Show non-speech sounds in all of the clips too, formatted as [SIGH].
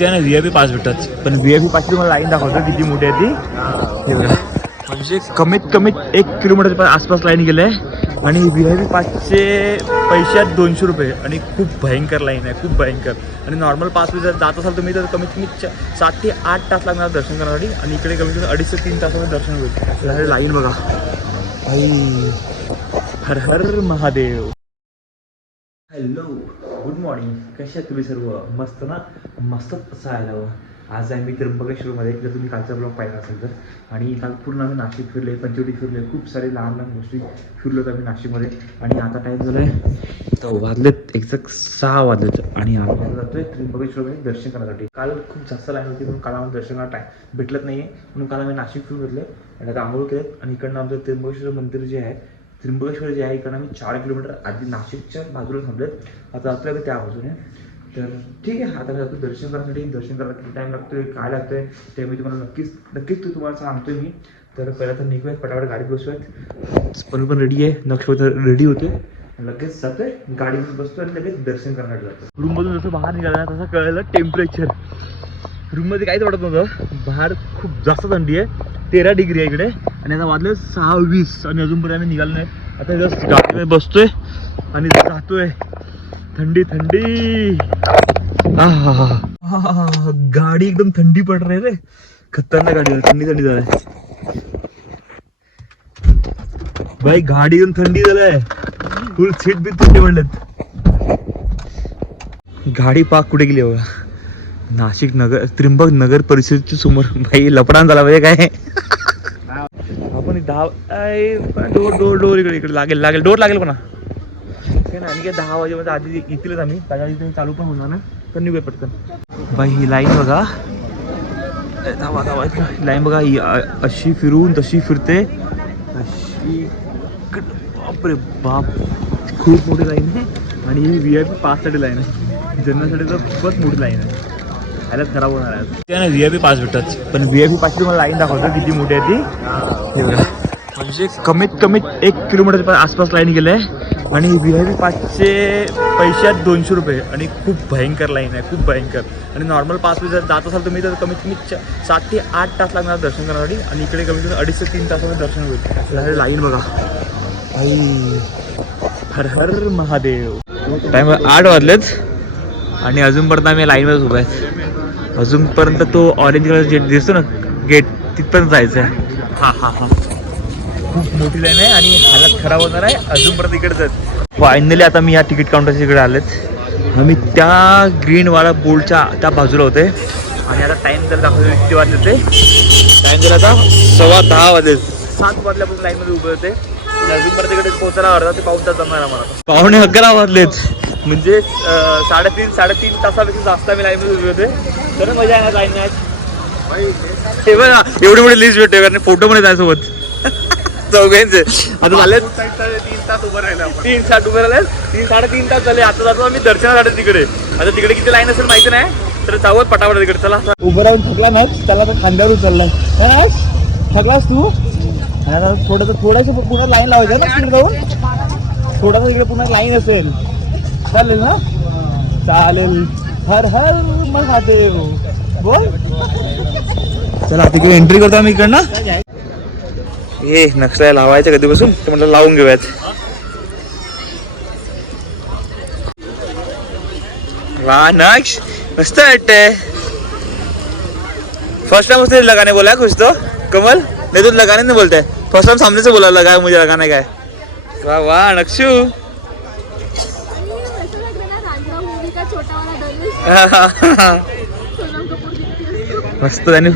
त्या ना V I P pass भेटतात पण व्ही आय पी पासची तुम्हाला लाईन दाखवतो किती मोठी आहे ती. हे बघा. म्हणजे कमीत कमीत एक किलोमीटर आसपास लाईन गेले आणि व्ही आय पी पासचे पैसे आहेत दोनशे रुपये. आणि खूप भयंकर लाईन आहे खूप भयंकर. आणि नॉर्मल पास जर जात असाल तुम्ही तर कमीत कमी चा- सात ते आठ तास लागणार दर्शन करण्यासाठी. आणि इकडे कमीत कमी अडीच ते तीन तासामध्ये दर्शन होईल. लाईन बघा. हर हर महादेव. हॅलो गुड मॉर्निंग कसे आहात तुम्ही सर्व? मस्त ना? मस्तच असायला हवं. आज आहे मी त्र्यंबकेश्वरमध्ये जर तुम्ही कालचा ब्लॉग पाहिला असेल तर. आणि काल पूर्ण आम्ही नाशिक फिरले पंचवटी फिरले खूप सारे लहान लहान गोष्टी फिरलो होतो आम्ही नाशिकमध्ये. आणि आता टाईम झालं आहे तर वाजलेत एक्झॅक्ट सहा वाजलेत. आणि जातो जातोय त्र्यंबकेश्वरमध्ये दर्शन करण्यासाठी. काल खूप जास्त लाईन होती म्हणून काल आम्हाला दर्शनाला टाईम भेटलत नाही आहे म्हणून काल आम्ही नाशिक फिरून घेतले आणि आता आंघोळ केलेत. आणि इकडनं आमचं त्र्यंबकेश्वर मंदिर जे आहे त्र्यंबकेश्वर जे आहे इकडं आम्ही चार किलोमीटर आधी नाशिकच्या बाजूला थांबलेत आता जातो आहे त्या बाजूने. तर ठीक आहे आता जातो दर्शन करण्यासाठी दर्शन करायला किती टाईम आहे काय लागतोय ते मी तुम्हाला नक्कीच नक्कीच तो तुम्हाला सांगतोय मी. तर पहिला तर निघूयात पटापट गाडी बसूयात पण पण रेडी आहे. नक्षत्र रेडी होते लगेच जातोय गाडीमध्ये बसतो आणि लगेच दर्शन करण्यासाठी जातो रूममधून जसं बाहेर निघाला तसं कळलं टेम्परेचर रूममध्ये काहीच वाटत नव्हतं. बाहेर खूप जास्त थंडी आहे. तेरा डिग्री आहे इकडे. आणि आता वाजले सहा वीस आणि अजूनपर्यंत आम्ही निघालो नाही. आता जस्ट गाडीमध्ये बसतोय आणि जातोय. थंडी थंडी. गाडी एकदम थंडी पड रही रे. खतरनाक गाडी थंडी थंडी झालंय भाई गाडी एकदम थंडी झालंय. फुल सीट बी थंडी पडलेत गाडी पाक कुठे गेली बघा नाशिक नगर त्रिंबक नगर परिषदच्या समोर. भाई लपडान झाला पाहिजे काय? दहा डोर डोर डोर इकडे इकडे लागेल लागेल. डोर लागेल पण काय नाही आणि काय दहा वाजेमध्ये आधी येतीलच आम्ही. त्याच्या आधी चालू पण होणार ना. तर निघूया पटकन. बाई ही लाईन बघा. धावा धावा लाईन बघा ही अशी फिरून तशी फिरते. अशी. बापरे बाप. खूप मोठी लाईन आहे. आणि ही व्ही आय पी पाससाठी लाईन आहे. जन्मासाठी तर खूपच मोठी लाईन आहे. ह्यालाच खराब होणार आहे. व्ही आय पी पास भेटतात. पण व्ही आय पी पासची तुम्हाला लाईन दाखवतो किती मोठी आहे ती. हे बघा. म्हणजे कमीत कमीत एक किलोमीटर आसपास लाईन गेले आणि व्ही आय पी पाचशे पैशात दोनशे रुपये. आणि खूप भयंकर लाईन आहे खूप भयंकर. आणि नॉर्मल पास जर जात असाल तुम्ही तर कमीत कमी सात ते आठ तास लागणार दर्शन करण्यासाठी. आणि इकडे कमीत कमी अडीच ते तीन तासामध्ये दर्शन होईल. लाईन बघा. हर हर महादेव. टाइम आठ वाजलेच आणि अजूनपर्यंत आम्ही लाईनमध्येच उभे आहेत. अजूनपर्यंत तो ऑरेंज कलर गेट दिसतो ना गेट तिथपर्यंत जायचं आहे हां हां हां. खूप मोठी लाईन आहे आणि हालत खराब होणार आहे. अजूनपर्यंत इकडेच आहेत फायनली आता मी या तिकीट काउंटरच्या इकडे आलेत. आम्ही त्या ग्रीनवाला बोर्डच्या त्या बाजूला होते. आणि आता टाइम जर दाखवतो किती वाजले ते टाइम जर आता सव्वा दहा वाजले. सात वाजल्यापासून लाईनमध्ये उभे होते. आणि अजूनपर्यंत इकडे पोहोचायला अर्धा ते पाऊस तास जमणार आम्हाला. पावणे अकरा वाजलेच म्हणजे साडेतीन साडेतीन तासापेक्षा जास्त आम्ही लाईनमध्ये उभे होते. तर मजा आहे ना लाईन हे बघा एवढी मोठी लिस्ट भेटते कारण फोटो पण आहे सोबत. चौघांचे. आता झाले तीन तास उभं राहिलं तीन साठ उभे राहिले. तीन साडेतीन तास झाले. आता जातो आम्ही दर्शनासाठी तिकडे. आता तिकडे किती लाईन असेल माहिती नाही. तर जावं पटापट तिकडे. चला. उभं राहून थकला नाही. त्याला तर खांद्यावर उचलला. थकलास तू? थोडस थोडस पुन्हा लाईन लावायचं ना तिकडे जाऊन? थोडासा इकडे पुन्हा लाईन असेल. चालेल ना? चालेल. हर हर महादेव. बोल. चला तिकडे एंट्री करतो आम्ही इकडनं. हे नक्षला लावायचं कधीपासून ते म्हटलं लावून घेऊयात. वाह नक्श मस्त वाटते फर्स्ट टाइम उसने लगाने बोला कुछ तो. कमल नहीं तो लगाने नहीं बोलते फर्स्ट टाइम सामने से बोला लगा मुझे लगाने का है वाह वाह नक्षू. ऐसा लग रहा ना रांझा मूवी का छोटा वाला धनुष सोनम कपूर की मस्त त्यांनी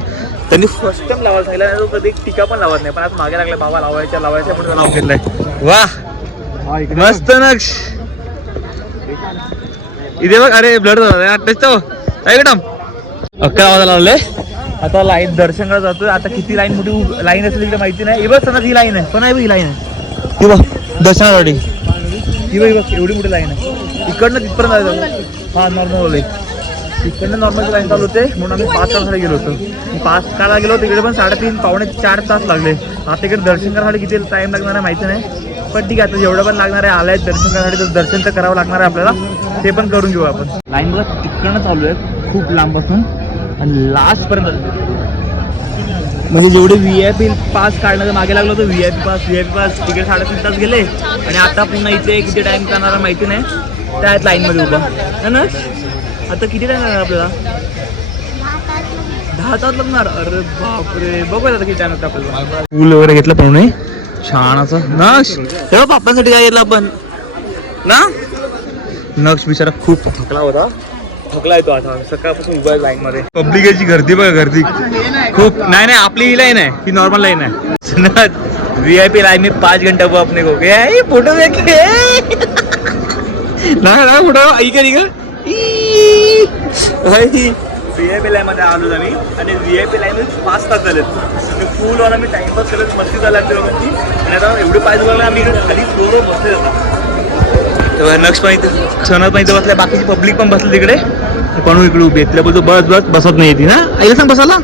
त्यांनी फर्स्ट टाइम लावायला सांगितलं नाही तो कधी टीका पण लावत नाही. पण आता मागे लागला बाबा लावायच्या लावायच्या म्हणून नाव घेतलंय वाह मस्त नक्ष. इथे बघ अरे ब्लड तो एकदम अकरा वाजा लावले आता लाईन दर्शन करायला जातोय. आता किती लाईन मोठी लाईन असेल इकडे माहिती नाही. ही बघ सणा ही लाईन आहे. पण आहे बघ ही लाईन आहे. ही बघ दर्शनासाठी. ही बघ एवढी मोठी लाईन आहे. इकडनं तिथपर्यंत जायचं. हा नॉर्मल तिकडनं नॉर्मल लाईन चालू होते म्हणून आम्ही पाच तासाला गेलो होतो. पाच काला गेलो तिकडे पण साडेतीन पावणे चार तास लागले. आता इकडे दर्शन करायसाठी किती टाइम लागणार आहे माहिती नाही. पण ठीक आहे आता जेवढं पण लागणार आहे आलाय दर्शन करण्यासाठी तर दर्शन तर करावं लागणार आहे आपल्याला. ते पण करून घेऊ आपण. लाईन बघा तिकडनं चालू आहे खूप लांबपासून. आणि लास्ट पर्यंत. म्हणजे जेवढे व्ही आय पी पास काढण्याचं मागे लागलो तर V I P pass V I P pass तिकडे साडेतीन तास गेले. आणि आता पुन्हा इथे किती टाइम करणार माहिती नाही. त्या आहेत लाईनमध्ये उभा. है ना? आता किती टाइम लागणार आपल्याला? दहा तास लागणार? अरे बापरे. बघूया आता किती टाइम लागतं आपल्याला. फुल वगैरे घेतलं पण नाही. छान असं. नक्ष तेव्हा पापांसाठी काय घेतलं आपण? ना? नक्ष बिचारा खूप थकला होता. थकला येतो आता. सकाळपासून उभा आहे लाईन मध्ये. पब्लिकेची गर्दी बघा गर्दी. खूप. नाही नाही आपली ही लाईन आहे. ही नॉर्मल लाईन आहे. वी आई पी लाइन में पाँच घंटा वो अपने को. गया ये फोटो देखे. ना ना फोटो. ऐका. व्ही आय पी लाईन मध्ये आलो आम्ही आणि व्ही आय पी लाईन मध्ये पाच तास झालेत मी फुल ऑन आम्ही टाइमपास करत मस्ती झाला आमच्या लोकांची आणि आता एवढे पाय दुखायला आम्ही खाली फ्लोअरवर बसले तेव्हा नक्ष पण इथं क्षणात पण इथं बसल्या बाकीची पब्लिक पण बसली तिकडे. पण इकडे उभी आहेत बोलतो बस बस बसत नाही ती ना आईला सांग बसाला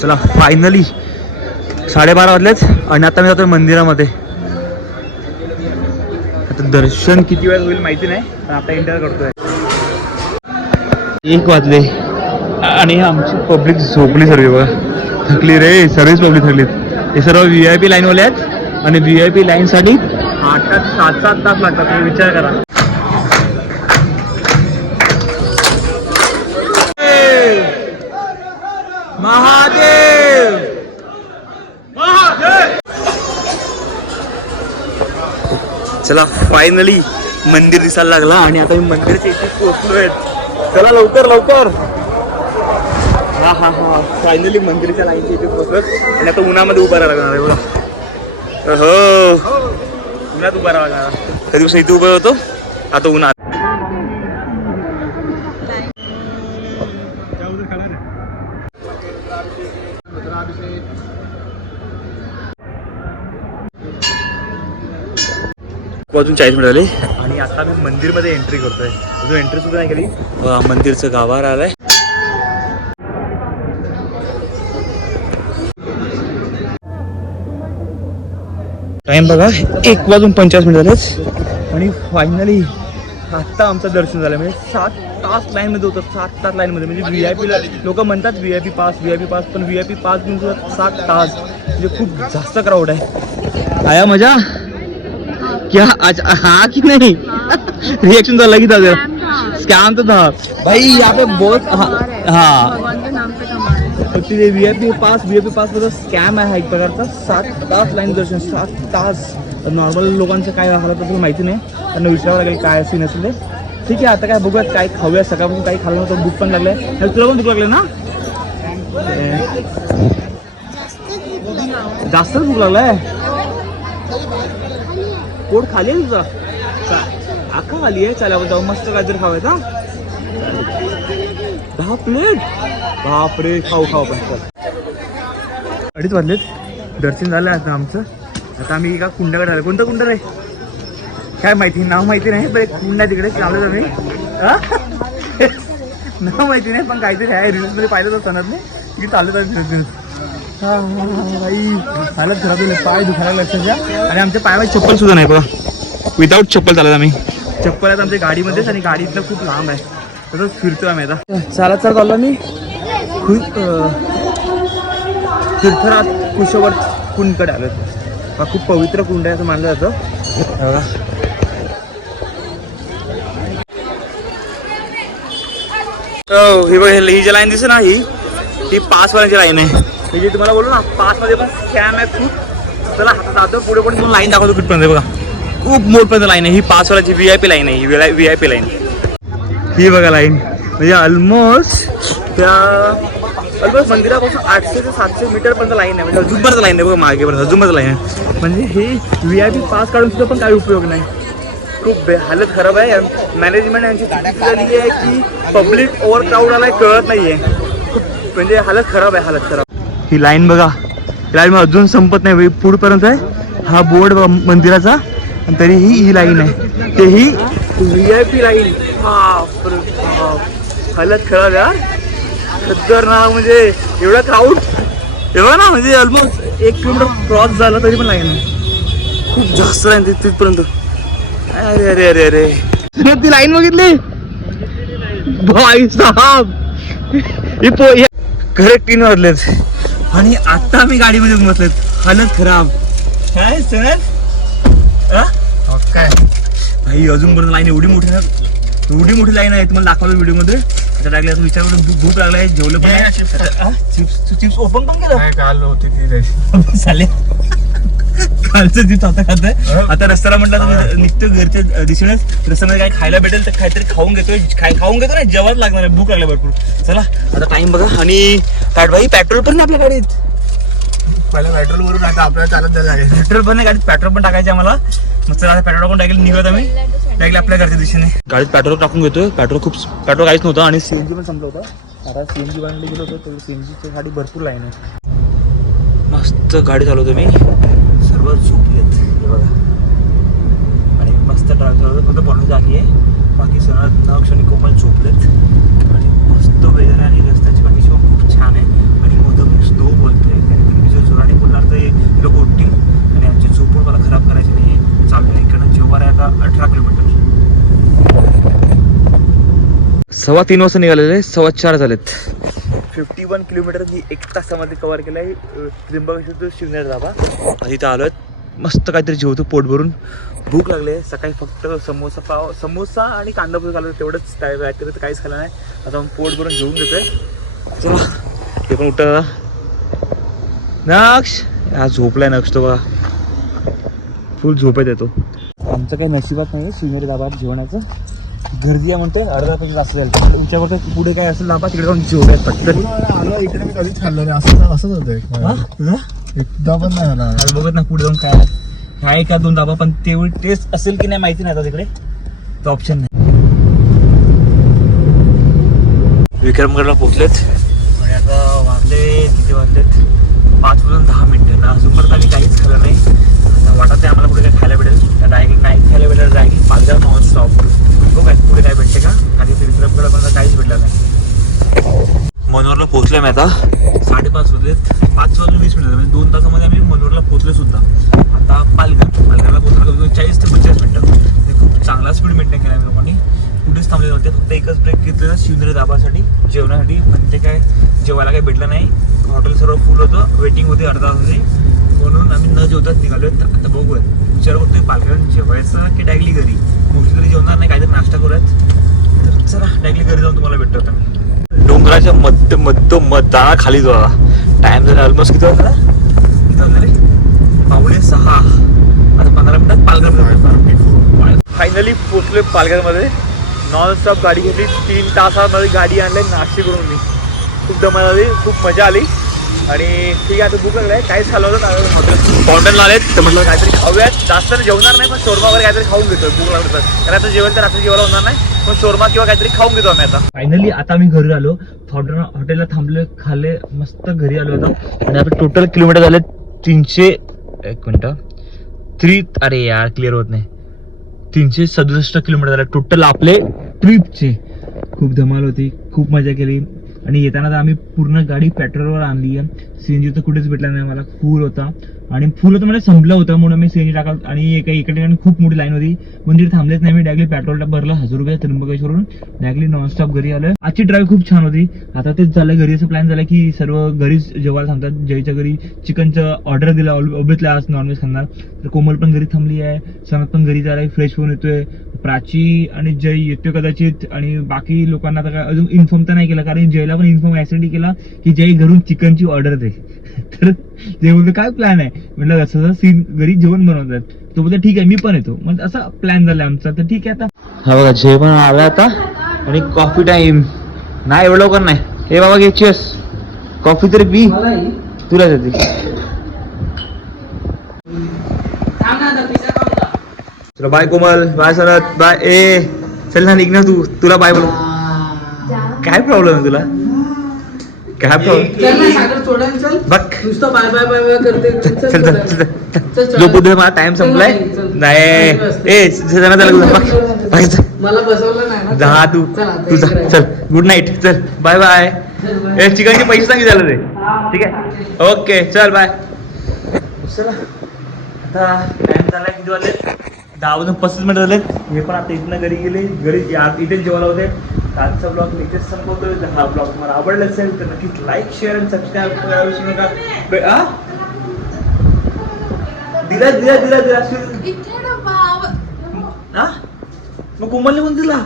चला फायनली साडेबारा वाजलेच आणि आता मी जातोय मंदिरामध्ये. आता दर्शन किती वेळ होईल माहिती नाही पण आता एंटर करतोय. एक वाजले. आणि आमची पब्लिक झोपली सर्व थकली रे सर्वच पब्लिक थकलीत. हे सर्व व्ही आय पी लाईनवाले आहेत आणि व्ही आय पी लाईनसाठी आठ तास सात सात तास लागतात तुम्ही विचार करा. चला फायनली मंदिर दिसायला लागला आणि आता मी मंदिराच्या इथे पोहोचलोय. चला लवकर लवकर. हा हा हा. फायनली मंदिरच्या लाईनच्या इथे पोहोचलोय. आणि आता उन्हामध्ये उभा राहायला लागणार एवढा हो उन्हात उभा राहावं लागणार कधी दिवस इथे उभा होतो आता उन्हात. वाजून चाळीस मिनिट झाले. आणि आता मी मंदिरमध्ये एंट्री करतोय. अजून एंट्री सुद्धा नाही केली. मंदिरचं गाभार आलंय. टाइम बघा एक वाजून पंचाळीस मिनिट झालेच आणि फायनली आत्ता आमचं दर्शन झालं. म्हणजे सात तास लाईनमध्ये होतं. सात तास लाईनमध्ये. म्हणजे व्ही आय पीला लोक म्हणतात V I P pass V I P pass पण व्ही आय पी पास घेऊन सुद्धा सात तास. म्हणजे खूप जास्त क्राऊड आहे. आया मजा? क्या? आज हाँ कि नहीं? रिएक्शन तो अलग ही था तेरा। स्कैम तो था। भाई यहाँ पे बहुत हाँ भगवान के नाम पे कमा रहे तिथे V I P pass V I P पासमध्ये scam आहे एक प्रकारचा सात तास लाईन दर्शन सात तास नॉर्मल लोकांचं काय हालत असेल माहिती नाही। त्यांना विचारावं लागेल काय सीन असेल ते। ठीक आहे आता काय बघूयात काय खाऊया सकाळपासून काही खाल्लं नव्हतं भूक पण लागलंय. तुला पण भूक लागले ना? जास्तच भूक लागलाय? पोट खाली आहे तुझा? चा- अख्खा खाली आहे. चला जाऊ. मस्त गाजर खावायचा दहा प्लेट बापरे खाऊ खाऊ पण. चल. अडीच वाजलेत. दर्शन झालं आता आमचं. आता आम्ही एका कुंडाकडे आलो. कोणता कुंड रे? काय माहिती? नाव माहिती नाही पण एक कुंड आहे तिकडे. चालत आम्ही. हा? [LAUGHS] नाव माहिती नाही पण काहीतरी आहे. रील्समध्ये पाहिलं तर सणात नाही तिकडे चालत आहे हालत खराब झाली पाय दुखायला लक्षात घ्या आणि आमच्या पायामध्ये चप्पल सुद्धा नाही बघा. विदाऊट चप्पल चालत आम्ही. चप्पल आहेत आमच्या गाडीमध्येच आणि गाडी इथलं खूप लांब आहे. तसंच फिरतोय आम्ही आता. चालत चालत आलो मी खूप तीर्थराज कुशवर कुंडकडे आलो हा खूप पवित्र कुंड आहे असं मानलं जातं. हे बघा. हो ही बघ ही जी लाईन दिसते ना ही ही पाच वाल्याची लाईन आहे. हे जे तुम्हाला बोललो ना पाच मध्ये पण स्कॅम आहे खूप. चला जातो पुढे पण तुम्हाला लाईन दाखवतो कुठपर्यंत आहे बघा. खूप मोठपर्यंत लाईन आहे. ही पाचवाल्याची व्ही आय पी लाईन आहे. ही व्ही आय पी लाईन ही बघा लाईन म्हणजे ऑलमोस्ट त्या ऑलमोस्ट मंदिरापासून आठशे ते सातशे मीटर पर्यंत लाईन आहे. म्हणजे अजूनपर्यंत लाईन आहे बघा मागेपर्यंत अजूनपर्यंत लाईन आहे. म्हणजे हे व्ही आय पी पास काढून सुद्धा पण काही उपयोग नाही. खूप हालत खराब आहे. मॅनेजमेंट यांची झाली आहे की पब्लिक ओव्हर क्राऊड आलाय कळत नाहीये. खूप म्हणजे हालत खराब आहे हालत खराब. ही लाईन बघा. लाईन अजून संपत नाही पुढपर्यंत आहे. हा बोर्ड मंदिराचा. आणि तरीही ही लाईन आहे. तेही व्ही आय पी लाईन. हलत खेळाव यार खतरनाक म्हणजे एवढा क्राऊड तेव्हा ना म्हणजे ऑलमोस्ट एक किलोमीटर क्रॉस झाला तरी पण लाईन आहे. खूप जास्त लाईन तिथपर्यंत. अरे अरे अरे अरे. ती लाईन बघितली? भाई साहब. हे पो करेक्ट तीन वाजलेच आणि आता मी गाडीमध्ये बसलेत हालत खराब. काय सर? काय? भाई अजूनपर्यंत लाईन एवढी मोठी ना एवढी मोठी लाईन आहे तुम्हाला दाखवलं व्हिडिओमध्ये आता लागले विचार करून भूक लागलाय जेवलं पण चिप्स चिप्स ओपन पण केलं? काय काल होती ती चालेल [LAUGHS] कालचं चिप्स आता खात आता रस्त्याला म्हटलं तर निघतो घरच्या दिशेनेच रस्त्यामध्ये काय खायला भेटेल तर काहीतरी खाऊन घेतोय. खाय खाऊन घेतो ना जेवण लागणार आहे. भूक लागला भरपूर. चला आता टाइम बघा. आणि पॅट भाई पेट्रोल पण नाही आपल्या गाडीत. पहिला पेट्रोल वरून आता आपल्याला चालत जायला लागेल. पेट्रोल पण नाही गाडीत पेट्रोल पण टाकायचे आम्हाला. मग चला आता पेट्रोल टाकून टाकेल निघत आम्ही. टाकले आपल्या घरच्या दिशेने. गाडीत पेट्रोल टाकून घेतोय. पेट्रोल खूप पेट्रोल काहीच नव्हतं आणि सीएनजी पण संपलं होतं. आता सीएनजी बनले गेलो होतो तेवढी सीएनजीची गाडी भरपूर लाईन आहे. मस्त गाडी चालवतो मी. सर्व झोपलेत हे बघा. आणि मस्त ड्राईव्ह फक्त बनवून जागी आहे बाकी सर्व नक्ष आणि कोमल झोपलेत. आणि मस्त वेदर आणि रस्त्याची कंडिशन खूप छान आहे. आणि मधून स्लो बोलतोय. कारण मी जो जोराने बोलणार तर हे लोक उठतील आणि आमची झोप पण मला खराब करायची नाही चालू आहे कारण जेव्हा आता अठरा किलोमीटर. सव्वा तीन वाजता निघालेले सव्वा चार झालेत. फिफ्टी वन किलोमीटर मी एक तासामध्ये कवर केलं आहे त्र्यंबकेश्वर शिवनेर धाबा. आणि इथं आलो मस्त काहीतरी जेवतो पोट भरून. भूक लागली आहे सकाळी फक्त समोसा पाव समोसा आणि कांदा भूक तेवढंच काय तर काहीच खाल्लं नाही. आता मग पोट भरून घेऊन घेतोय. चला ते पण उठा. नक्ष! हा झोपलाय नक्ष तो बघा. फुल झोपेत येतो आमचं काही नशिबात नाही शिवनेरी धाबात जेवणाचं. गर्दी आहे म्हणते अर्धा पेक्षा जास्त जाईल. तुमच्यावर पुढे काय असेल धाबा तिकडे जाऊन जेवूयात पटकन. आलो इकडे मी कधीच खाल्लं नाही. असं असंच होतं हा? तुझं? एकदा पण नाही आला बघत ना पुढे जाऊन काय आहे. काय का दोन धाबा पण तेवढी टेस्ट असेल की नाही माहिती नाही आता तिकडे. तो ऑप्शन नाही. विक्रमगडला पोहोचलेत. आणि आता वाजले किती वाजलेत? पाच वाजून दहा मिनटं ना. अजूनपर्यंत आम्ही काहीच खाल्लं नाही. आता वाटत आहे आम्हाला पुढे काय खायला भेटेल. डायरेक्ट नाही खायला भेटेल डायरेक्ट पालघर नॉन स्टॉप बघू काय पुढे काय भेटते का? आणि ते विक्रमगडपर्यंत काहीच भेटलं नाही. मनोरला पोहोचलोय मी आता. साडेपाच वाजलेत. पाच वाजून वीस मिनिटं म्हणजे दोन तासामध्ये आम्ही मनोरला पोहोचलो सुद्धा. आता पालघर. पालघरला पोहोचला चाळीस ते पंचेचाळीस मिनटं. म्हणजे खूप चांगला स्पीड मेंटेन केला आम्ही लोकांनी. कुठेच थांबले नव्हते. फक्त एकच ब्रेक घेतलेला शिवनेरी दाबासाठी जेवणासाठी. पण ते काय जेवायला काही भेटलं नाही. हॉटेल सर्व फुल होतं. वेटिंग होती अर्धा तासाची. म्हणून आम्ही न जेवताच निघालो तर आता बघूया विचार करतोय पालघर जेवायचं की डायरेक्टली घरी? मोठी तरी जेवणार नाही काहीतरी नाश्ता करूयात. तर चला डायरेक्टली घरी जाऊन तुम्हाला भेटतो आता. डोंगराच्या मध्य मध्य मतदाना खाली जावा टाइम झाला ऑलमोस्ट किती वाजता? किती पावणे सहा. आता पंधरा मिनिटात पालघर फायनली पोचलोय पालघरमध्ये. नॉन स्टॉप गाडी घेतली. तीन तासामध्ये गाडी आणली नाशिकवरून मी खूप दमाला आली खूप मजा आली. आणि ठीक आहे आता भूक लागलाय काहीच खाल्लं होतं हॉटेल फाउंटन आले तर म्हटलं काहीतरी खाऊयात. जास्त तर जेवणार नाही पण शोरमा वगैरे काहीतरी खाऊन घेतोय. भूक लागलं तर. कारण आता जेवण तर रात्री जेवायला होणार नाही पण शोरमा किंवा काहीतरी खाऊन घेतो आम्ही आता. फायनली आता आम्ही घरी आलो. फाउंटन हॉटेलला थांबले खाले मस्त घरी आलो होतो आणि आता टोटल किलोमीटर झाले तीनशे एक मिनटं. थ्री अरे यार क्लिअर होत नाही. तीनशे सदुसष्ट किलोमीटर झाले. टोटल आपले ट्रिपचे खूप धमाल होती. खूप मजा केली. आणि येताना तर आम्ही पूर्ण गाडी पेट्रोलवर आणली आहे. सीएनजी तर कुठेच भेटला नाही मला फुल होता. आणि फुल होतं म्हणजे संपलं होतं म्हणून मी सीएनजी टाकल आणि एका इकडे ठिकाणी खूप मोठी लाईन होती. मंदिर थांबलेच नाही मी डायरेक्टली पेट्रोल भरलं हजार रुपये त्र्यंबकेश्वरून डायरेक्टली नॉनस्टॉप घरी आलं आजची ड्राईव्ह खूप छान होती. आता तेच झालं घरी असं प्लॅन झाला की सर्व घरीच जेवायला थांबतात जयच्या घरी चिकनचं ऑर्डर दिला ऑब्विसली आज नॉनव्हेज खाणार. तर कोमल पण घरी थांबली आहे. सनत पण घरी जायला फ्रेश होऊन येतोय. प्राची आणि जय येतोय कदाचित. आणि बाकी लोकांना आता काय अजून इन्फॉर्म तर नाही केला कारण जयला पण इन्फॉर्म यासाठी केला की जय घरून चिकनची ऑर्डर दे. तर जय बोलतो काय प्लॅन आहे? म्हटलं असं असं सीन घरी जेवण बनवतात तो बोलतो ठीक आहे मी पण येतो. मग असा प्लॅन झाला आमचा. तर ठीक आहे आता. हा बघा जय पण आला आता. आणि कॉफी टाइम नाही एवढं लवकर नाही. हे बाबा घे चेस कॉफी तरी पी. तुला देते. चला bye Komal. Bye Sarat bye ए चल ना निघ ना तू. तुला बाय बोल काय प्रॉब्लेम आहे तुला? काय चल ना सागर चल. बघ. नुसतं बाय बाय बाय बाय करते. चल चल चल सोडायला. चल. चल, चल चल. जो बुद्ध मला टाइम संपलाय. चल, चल. नाही. ए चला मला बसवलं नाही ना. जा तू. चल आता तू जा. इकडे. चल. गुड नाईट चल. बाय बाय चल. ए चिकनचे पैसे सांगितले झालं ते ठीक आहे? ओके. चल बाय चला. आता टाइम किती वाजले? दहा वाजून पस्तीस मिनिट झाले हे पण आता इथनं घरी गेले. घरी इथेच जेवायला होते. कालचा आजचा ब्लॉग इथेच संपवतोय. जर हा ब्लॉग तुम्हाला आवडला असेल तर नक्कीच लाईक शेअर आणि सबस्क्राईब करायला विसरू नका. दिला दिला दिला दिला. हा मग कोमलने कोण दिला.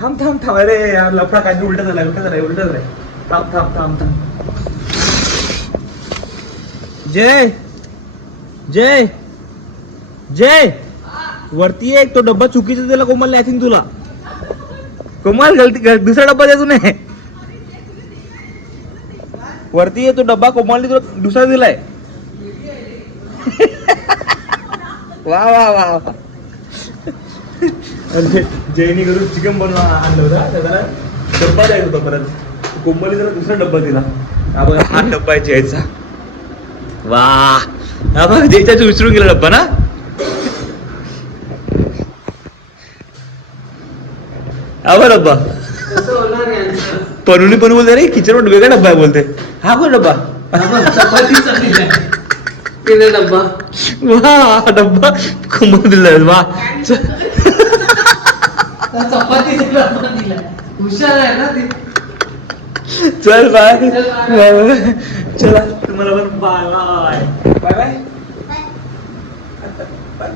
थांब थांब थांब. अरे यार लफडा काय उलटा झालाय उलटा झालाय उलटा झालाय. थांब थांब थांब थांब. जय. जय. जय. वरती एक तो डब्बा चुकीचा दिला कोमलने आय थिंक तुला. कोमल गलती गल- दुसरा डब्बा द्या तुने वरती आहे तो डब्बा कोमलने तुला दुसरा दिलाय. वा वा वा वा. म्हणजे जैनी करून चिकन बनवा आणलं होतं तर त्याला. डब्बा द्यायचा होता परत. कोंबली त्याला दुसरा डब्बा दिला. हा बघा. हा डब्बा आहे जयचा वा. हा बघा जयचा तो विसरून गेला डब्बा ना? हा बघ डब्बा? पनुनी पण बोलते रे किचन वेगळा डब्बा आहे बोलते. हा कोण डब्बा. डब्बा वा डब्बा. कोंबल दिला वा. चल बाय चला. तुम्हाला पण बाय बाय बाय बाय